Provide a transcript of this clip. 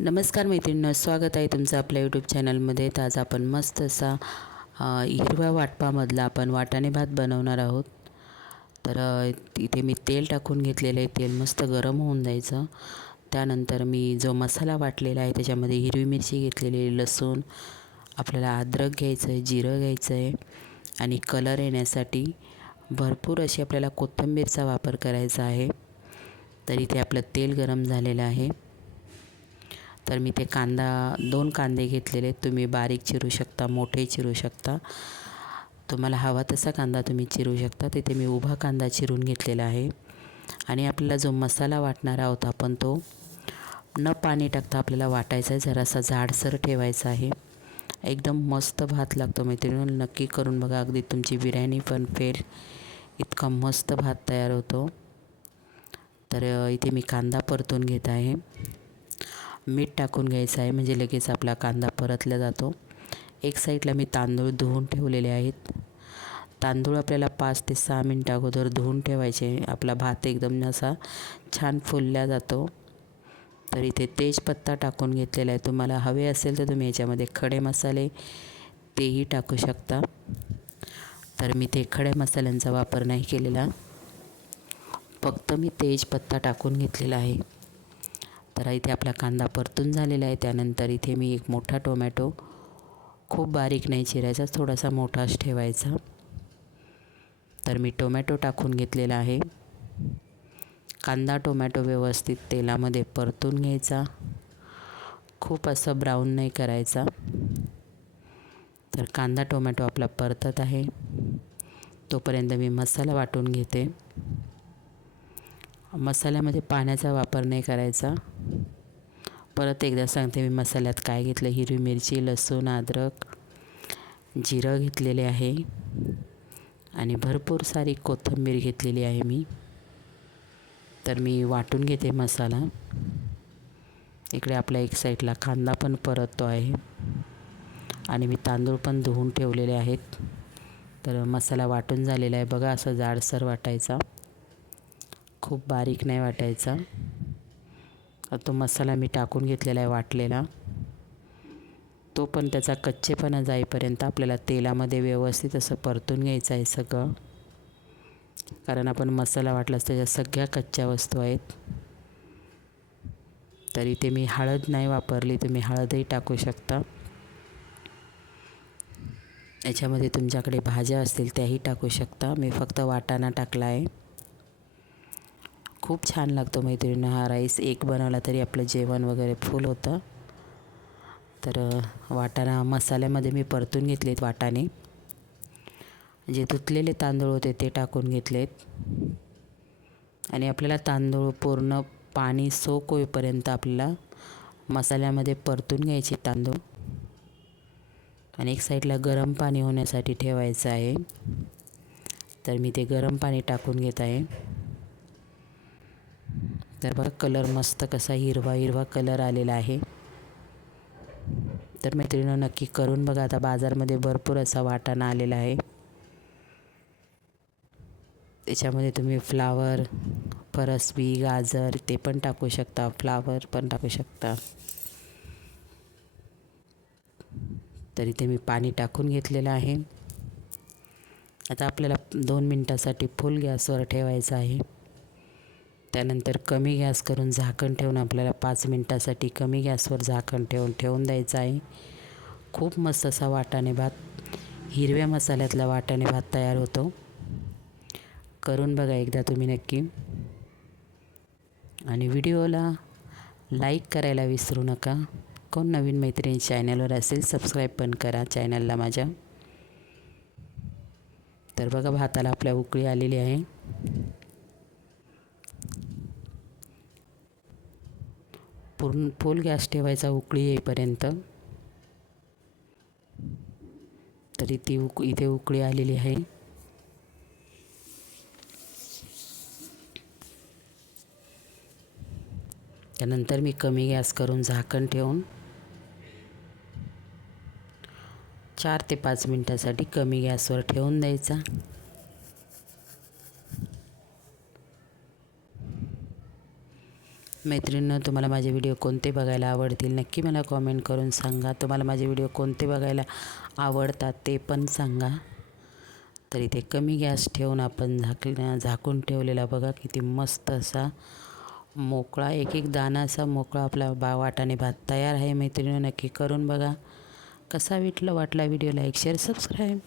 नमस्कार मैत्रिणींना स्वागत आहे तुमचं आपल्या यूट्यूब चॅनलमध्ये तर आज आपण मस्त असा हिरव्या वाटपामधला आपण वाटाणे भात बनवणार आहोत. तर इथे मी तेल टाकून घेतलेलं आहे. तेल मस्त गरम होऊन जायचं. त्यानंतर मी जो मसाला वाटलेला आहे त्याच्यामध्ये हिरवी मिरची घेतलेली आहे लसूण. आपल्याला अद्रक घ्यायचं आहे जिरं घ्यायचं आहे. आणि कलर येण्यासाठी भरपूर अशी आपल्याला कोथिंबीरचा वापर करायचा आहे. तर इथे आपलं तेल गरम झालेलं आहे. तर मी ते कांदा दोन कांदे घेतलेले. आहेत तुम्ही बारीक चिरू शकता मोठे चिरू शकता. तुम्हाला हवा तसा कांदा तुम्ही चिरू शकता. तिथे मी उभा कांदा चिरून घेतलेला आहे. आणि आपल्याला जो मसाला वाटणार आहोत आपण तो न पाणी टाकता आपल्याला वाटायचा आहे. जरासा जाडसर ठेवायचा आहे. एकदम मस्त भात लागतो मैत्रिणी नक्की करून बघा. अगदी तुमची बिर्याणी पण फेल. इतका मस्त भात तयार होतो. तर इथे मी कांदा परतून घेत आहे. मीठ टाकून घ्यायचं आहे. म्हणजे लगेच आपला कांदा परतला जातो. एक साईडला मी तांदूळ धुवून ठेवलेले आहेत. तांदूळ आपल्याला पाच ते सहा मिनटं अगोदर धुवून ठेवायचे. आपला भात एकदम असा छान फुलला जातो. तर इथे तेजपत्ता टाकून घेतलेला आहे. तुम्हाला हवे असेल तर तुम्ही याच्यामध्ये खडे मसाले तेही टाकू शकता. तर मी ते खड्या मसाल्यांचा वापर नाही केलेला. फक्त मी तेजपत्ता टाकून घेतलेला आहे. तर इथे आपला कांदा परतून झालेला आहे. त्यानंतर इथे मी एक मोठा टोमॅटो खूप बारीक नाही चिरायचा थोडासा मोठाच ठेवायचा. तर मी टोमॅटो टाकून घेतलेला आहे. कांदा टोमॅटो व्यवस्थित तेलामध्ये परतून घ्यायचा. खूप असं ब्राऊन नाही करायचा. तर कांदा टोमॅटो आपला परतत आहे. तोपर्यंत मी मसाला वाटून घेते. मसाल्यामध्ये पाण्याचा वापर नाही करायचा. परत एकदा सांगते मी मसाल्यात काय घेतलं. हिरवी मिरची लसूण अद्रक जिरं घेतलेले आहे. आणि भरपूर सारी कोथिंबीर घेतलेली आहे मी. तर मी वाटून घेते मसाला. इकडे आपल्या एक साईडला कांदा पण परततो आहे. आणि मी तांदूळ पण धुवून ठेवलेले आहेत. तर मसाला वाटून झालेला आहे. बघा असं जाडसर वाटायचा. खूप बारीक नाही वाटायचा. तो मसाला मी टाकून घेतलेला आहे वाटलेला. तो पण त्याचा कच्चेपणा जाईपर्यंत आपल्याला तेलामध्ये व्यवस्थित असं परतून घ्यायचं आहे सगळं. कारण आपण मसाला वाटलास त्याच्या सगळ्या कच्च्या वस्तू आहेत. तरी ते मी हळद नाही वापरली तुम्ही हळदही टाकू शकता. याच्यामध्ये तुमच्याकडे भाज्या असतील त्याही टाकू शकता. मी फक्त वाटाणा टाकला आहे. खूप छान लागतो मैत्रिणी हा राईस. एक बनवला तरी आपलं जेवण वगैरे फुल होतं. तर वाटाणा मसाल्यामध्ये मी परतून घेतलेत वाटाणे. जे धुतलेले तांदूळ होते ते टाकून घेतलेत. आणि आपल्याला तांदूळ पूर्ण पाणी सोक होईपर्यंत आपल्याला मसाल्यामध्ये परतून घ्यायचे तांदूळ. आणि एक साईडला गरम पाणी होण्यासाठी ठेवायचं आहे. तर मी ते गरम पाणी टाकून घेत आहे. तर बघा कलर मस्त कसा हिरवा हिरवा कलर आलेला आहे. तर मैत्रिणी नक्की करून बघा. आता बाजारमध्ये भरपूर असा वाटाणा आलेला आहे. त्याच्यामध्ये तुम्ही फ्लावर फरसबी गाजर ते पण टाकू शकता. फ्लावर पण टाकू शकता. तर इथे मी पाणी टाकून घेतलेलं आहे. आता आपल्याला दोन मिनटासाठी फुल गॅसवर ठेवायचं आहे. त्यानंतर कमी गॅस करून झाकण ठेवून आपल्याला पाच मिनटासाठी कमी गॅसवर झाकण ठेवून ठेवून द्यायचं आहे. खूप मस्त असा वाटाणे भात हिरव्या मसाल्यातला वाटाणे भात तयार होतो. करून बघा एकदा तुम्ही नक्की. आणि व्हिडिओला लाईक करायला विसरू नका. कोण नवीन मैत्रिणी चॅनलवर असेल सबस्क्राईब पण करा चॅनलला माझ्या. तर बघा भाताला आपल्या उकळी आलेली आहे. पूर्ण फुल गॅस ठेवायचा उकळी येईपर्यंत. तरी ती उक इथे उकळी आलेली आहे. त्यानंतर मी कमी गॅस करून झाकण ठेवून चार ते पाच मिनटासाठी कमी गॅसवर ठेवून द्यायचा. मैत्रिणीनं तुम्हाला माझे व्हिडिओ कोणते बघायला आवडतील नक्की मला कॉमेंट करून सांगा. तुम्हाला माझे व्हिडिओ कोणते बघायला आवडतात ते पण सांगा. तर इथे कमी गॅस ठेवून आपण झाकल्या झाकून ठेवलेला बघा किती मस्त असा मोकळा एक एक दाना असा मोकळा आपला बा वाटाने भात तयार आहे मैत्रिणीनं नक्की करून बघा. कसा विटलं वाटला व्हिडिओ लाईक शेअर सबस्क्राईब